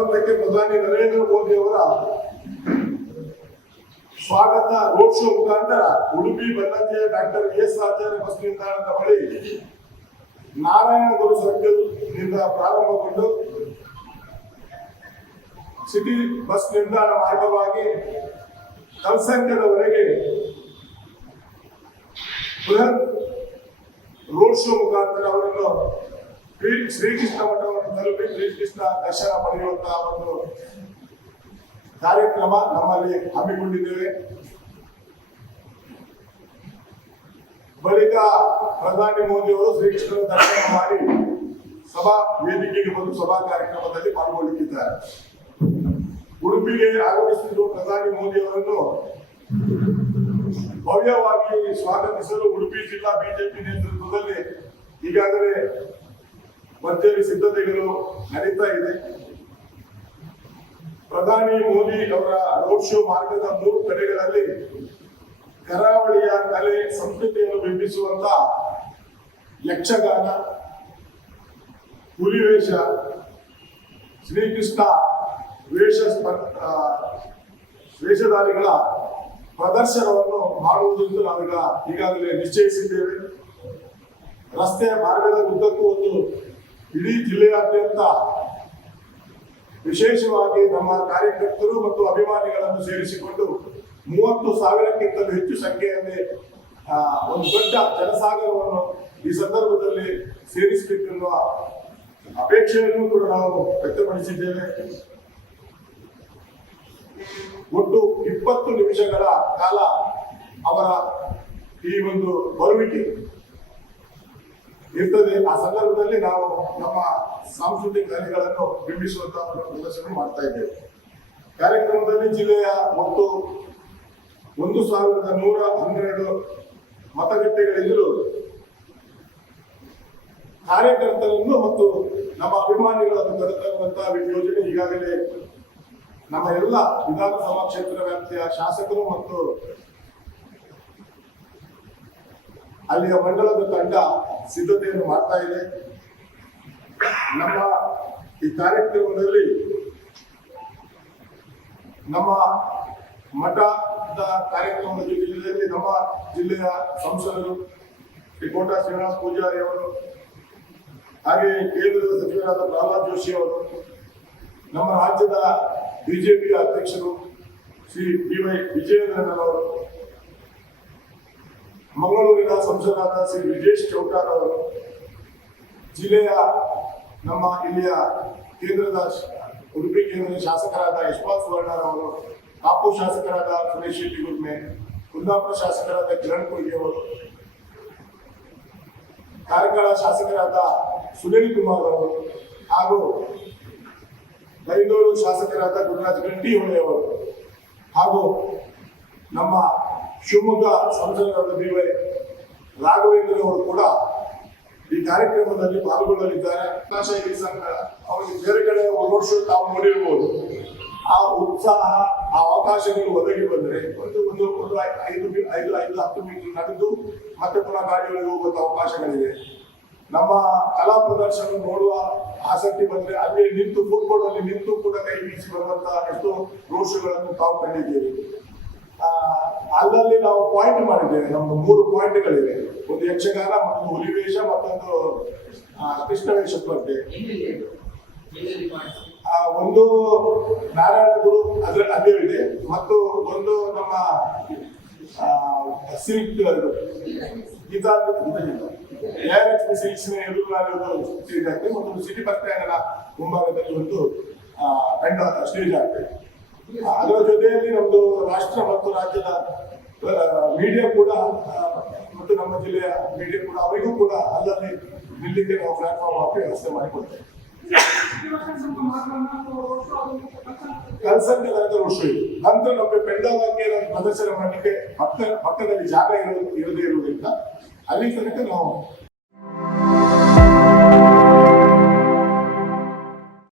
ಸಮಾರಂಭಕ್ಕೆ ಪ್ರಧಾನಿ ನರೇಂದ್ರ ಮೋದಿ ಅವರ ಸ್ವಾಗತ ರೋಡ್ ಶೋ ಮುಖಾಂತರ ಉಡುಪಿ ಬನ್ನಂಜೆಯ ಡಾಕ್ಟರ್ ಎಸ್ ಆಚಾರ್ಯ ಬಸ್ ನಿಲ್ದಾಣದ ಬಳಿ ನಾರಾಯಣಗುರು ಸರ್ಕಲ್ ನಿಂದ ಪ್ರಾರಂಭಗೊಂಡು ಸಿಟಿ ಬಸ್ ನಿಲ್ದಾಣ ಮಾರ್ಗವಾಗಿ ಕಲ್ಸಂಕದವರೆಗೆ ಬೃಹತ್ ರೋಡ್ ಶೋ ಮುಖಾಂತರ ಅವರನ್ನು ಶ್ರೀಕೃಷ್ಣ ಮಠವನ್ನು ತಲುಪಿ ಶ್ರೀಕೃಷ್ಣ ದರ್ಶನ ಪಡೆಯುವಂತಹ ಒಂದು ಕಾರ್ಯಕ್ರಮ ನಮ್ಮಲ್ಲಿ ಹಮ್ಮಿಕೊಂಡಿದ್ದೇವೆ. ಬಳಿಕ ಪ್ರಧಾನಿ ಮೋದಿ ಅವರು ಶ್ರೀಕೃಷ್ಣನ ದರ್ಶನ ಮಾಡಿ ಸಭಾ ವೇದಿಕೆಗೆ ಬಂದು ಸಭಾ ಕಾರ್ಯಕ್ರಮದಲ್ಲಿ ಪಾಲ್ಗೊಳ್ಳುತ್ತಿದ್ದಾರೆ. ಉಡುಪಿಗೆ ಆಗಮಿಸಿರುವ ಪ್ರಧಾನಿ ಮೋದಿ ಅವರನ್ನು ಭವ್ಯವಾಗಿ ಸ್ವಾಗತಿಸಲು ಉಡುಪಿ ಜಿಲ್ಲಾ ಬಿಜೆಪಿ ನೇತೃತ್ವದಲ್ಲಿ ಈಗಾಗಲೇ ಭರ್ಜರಿ ಸಿದ್ಧತೆಗಳು ನಡೀತಾ ಇದೆ. ಪ್ರಧಾನಿ ಮೋದಿ ಅವರ ರೋಡ್ ಶೋ ಮಾರ್ಗದ 3 ಕಡೆಗಳಲ್ಲಿ ಕರಾವಳಿಯ ಕಲೆ ಸಂಸ್ಕೃತಿಯನ್ನು ಬಿಂಬಿಸುವಂತ ಯಕ್ಷಗಾನ, ಹುಲಿವೇಷ, ಶ್ರೀಕೃಷ್ಣ ವೇಷಧಾರಿಗಳ ಪ್ರದರ್ಶನವನ್ನು ಮಾಡುವುದೆಂದು ನಾವೀಗ ಈಗಾಗಲೇ ನಿಶ್ಚಯಿಸಿದ್ದೇವೆ. ರಸ್ತೆಯ ಮಾರ್ಗದ ಉದ್ದಕ್ಕೂ ಒಂದು ಇಡೀ ಜಿಲ್ಲೆಯಾದ್ಯಂತ ವಿಶೇಷವಾಗಿ ನಮ್ಮ ಕಾರ್ಯಕರ್ತರು ಮತ್ತು ಅಭಿಮಾನಿಗಳನ್ನು ಸೇರಿಸಿಕೊಂಡು 30,000ಕ್ಕಿಂತಲೂ ಹೆಚ್ಚು ಸಂಖ್ಯೆಯಲ್ಲಿ ಒಂದು ದೊಡ್ಡ ಜನಸಾಗರವನ್ನು ಈ ಸಂದರ್ಭದಲ್ಲಿ ಸೇರಿಸಬೇಕೆನ್ನುವ ಅಪೇಕ್ಷೆಯನ್ನು ಕೂಡ ನಾವು ವ್ಯಕ್ತಪಡಿಸಿದ್ದೇವೆ. ಒಟ್ಟು 20 ನಿಮಿಷಗಳ ಕಾಲ ಅವರ ಈ ಒಂದು ಬರುವಿಕೆ ಇರ್ತದೆ. ಆ ಸಂದರ್ಭದಲ್ಲಿ ನಾವು ನಮ್ಮ ಸಾಂಸ್ಕೃತಿಕ ಕಲೆಗಳನ್ನು ಬಿಂಬಿಸುವಂತಹ ಪ್ರದರ್ಶನ ಮಾಡ್ತಾ ಇದ್ದೇವೆ. ಕಾರ್ಯಕ್ರಮದಲ್ಲಿ ಜಿಲ್ಲೆಯ ಒಟ್ಟು 1,112 ಮತಗಟ್ಟೆಗಳಿಂದಲೂ ಕಾರ್ಯಕರ್ತರನ್ನು ಮತ್ತು ನಮ್ಮ ಅಭಿಮಾನಿಗಳನ್ನು ಕರೆತರುವಂತಹ ಯೋಜನೆ ಈಗಾಗಲೇ ನಮ್ಮ ಎಲ್ಲ ವಿಧಾನಸಭಾ ಕ್ಷೇತ್ರ ವ್ಯಾಪ್ತಿಯ ಶಾಸಕರು ಮತ್ತು ಅಲ್ಲಿಯ ಮಂಡಲದ ತಂಡ ಸಿದ್ಧತೆಯನ್ನು ಮಾಡ್ತಾ ಇದೆ. ನಮ್ಮ ಈ ಕಾರ್ಯಕ್ರಮದಲ್ಲಿ ನಮ್ಮ ಮಠದ ಕಾರ್ಯಕ್ರಮದ ಜೊತೆಯಲ್ಲಿ ನಮ್ಮ ಜಿಲ್ಲೆಯ ಸಂಸದರು ಶ್ರೀ ಕೋಟಾ ಶ್ರೀನಿವಾಸ ಪೂಜಾರಿ ಅವರು, ಹಾಗೆ ಕೇಂದ್ರದ ಸಚಿವರಾದ ಪ್ರಹ್ಲಾದ್ ಜೋಶಿ ಅವರು, ನಮ್ಮ ರಾಜ್ಯದ ಬಿಜೆಪಿಯ ಅಧ್ಯಕ್ಷರು ಶ್ರೀ ಬಿ.ವೈ. ವಿಜಯೇಂದ್ರನ್ ಅವರು, ಮಂಗಳೂರಿನ ಸಂಸದರಾದ ಶ್ರೀ ವಿಜೇಶ್ ಚೌಟಾರ್ ಅವರು, ಜಿಲ್ಲೆಯ ನಮ್ಮ ಇಲ್ಲಿಯ ಕೇಂದ್ರದ ಉಡುಪಿ ಕೇಂದ್ರದ ಶಾಸಕರಾದ ಯಶ್ಪಾಲ್ ಸುವರ್ಣರ್ ಅವರು, ಕಾಪು ಶಾಸಕರಾದ ಸುರೇಶ್ ಶೆಟ್ಟಿ ಗುರ್ಮೆ, ಕುಂದಾಪುರ ಶಾಸಕರಾದ ಕಿರಣ್ ಕೊಯ್ಗೆ ಅವರು, ಕಾರ್ಕಳ ಶಾಸಕರಾದ ಸುನಿಲ್ ಕುಮಾರ್ ಅವರು, ಹಾಗೂ ಬೈಂದೂರು ಶಾಸಕರಾದ ಗುರುರಾಜ್ ಗಂಟಿಹೊಳೆ ಅವರು, ಹಾಗೂ ನಮ್ಮ ಶಿವಮೊಗ್ಗ ಸಂಸದರಾದ ಬಿ.ವೈ. ರಾಘವೇಂದ್ರ ಅವರು ಕೂಡ ಈ ಕಾರ್ಯಕ್ರಮದಲ್ಲಿ ಪಾಲ್ಗೊಳ್ಳಲಿದ್ದಾರೆ. ಅವರಿಗೆ ಬೇರೆ ಕಡೆ ರೋಡ್ ಶೋ ತಾವು ನೋಡಿರ್ಬೋದು. ಆ ಉತ್ಸಾಹ, ಆ ಅವಕಾಶಗಳು ಒದಗಿ ಬಂದರೆ ಒಂದು 5-10 ಮೀಟರ್ ನಡೆದು ಮತ್ತೆ ಪುನಃ ಗಾಡಿಗಳಿಗೆ ಹೋಗುವಂತ ಅವಕಾಶಗಳಿವೆ. ನಮ್ಮ ಕಲಾ ಪ್ರದರ್ಶನ ನೋಡುವ ಆಸಕ್ತಿ ಬಂದ್ರೆ ಅಲ್ಲಿ ನಿಂತು ಫುಟ್ಬೋರ್ಡ್ ಅಲ್ಲಿ ನಿಂತು ಕೂಡ ಕೈ ಬೀಸಿ ಬರುವಂತಹ ಎಷ್ಟೋ ರೋಡ್ ಶೋಗಳನ್ನು ತಾವು ಕಂಡಿದ್ದೇವೆ. ಅಲ್ಲಲ್ಲಿ ನಾವು ಪಾಯಿಂಟ್ ಮಾಡಿದ್ದೇವೆ. ನಮ್ದು 3 ಪಾಯಿಂಟ್ಗಳಿವೆ. ಒಂದು ಯಕ್ಷಗಾನ, ಮತ್ತೊಂದು ಹುಲಿವೇಷ, ಮತ್ತೊಂದು ಕೃಷ್ಣವೇಷ ಸ್ಪರ್ಧೆ. ಒಂದು ನಾರಾಯಣ ಗುರು ಅದೇ ಇದೆ, ಮತ್ತು ಒಂದು ನಮ್ಮ ಸಿಲ್ಕ್ ಜಯಲಕ್ಷ್ಮಿ ಸಿಲ್ಕ್ಸ್ ಎದುರು ಸ್ಟೇಜ್ ಆಗ್ತದೆ, ಮತ್ತೊಂದು ಸಿಟಿ ಬಸ್ ಸ್ಟ್ಯಾಂಡ್ ಮುಂಭಾಗದಲ್ಲಿ ಒಂದು ಸ್ಟೇಜ್ ಆಗ್ತದೆ. ಅದರ ಜೊತೆಯಲ್ಲಿ ನಮ್ದು ರಾಷ್ಟ್ರ ಮತ್ತು ರಾಜ್ಯದ ಮೀಡಿಯಾ ಕೂಡ ಮತ್ತು ನಮ್ಮ ಜಿಲ್ಲೆಯ ಮೀಡಿಯಾ ಕೂಡ ಅವರಿಗೂ ಕೂಡ ಅಲ್ಲಲ್ಲಿ ನಿಲ್ಲಿಗೆ ನಾವು ಪ್ಲಾಟ್ಫಾರ್ಮ್ ಹಾಕಿ ವ್ಯವಸ್ಥೆ ಮಾಡಿಕೊಡ್ತೇವೆ. ಕಲ್ಸಂಕದ ರೋಡ್ ಶೋ ಇದೆ. ನಂತರ ನಮಗೆ ಪೆಂಡಾಲಕ್ಕೆ ಪ್ರದರ್ಶನ ಮಾಡಲಿಕ್ಕೆ ಪಕ್ಕದಲ್ಲಿ ಜಾಗ ಇರದೇ ಇರುವುದರಿಂದ ಅಲ್ಲಿ ತನಕ ನಾವು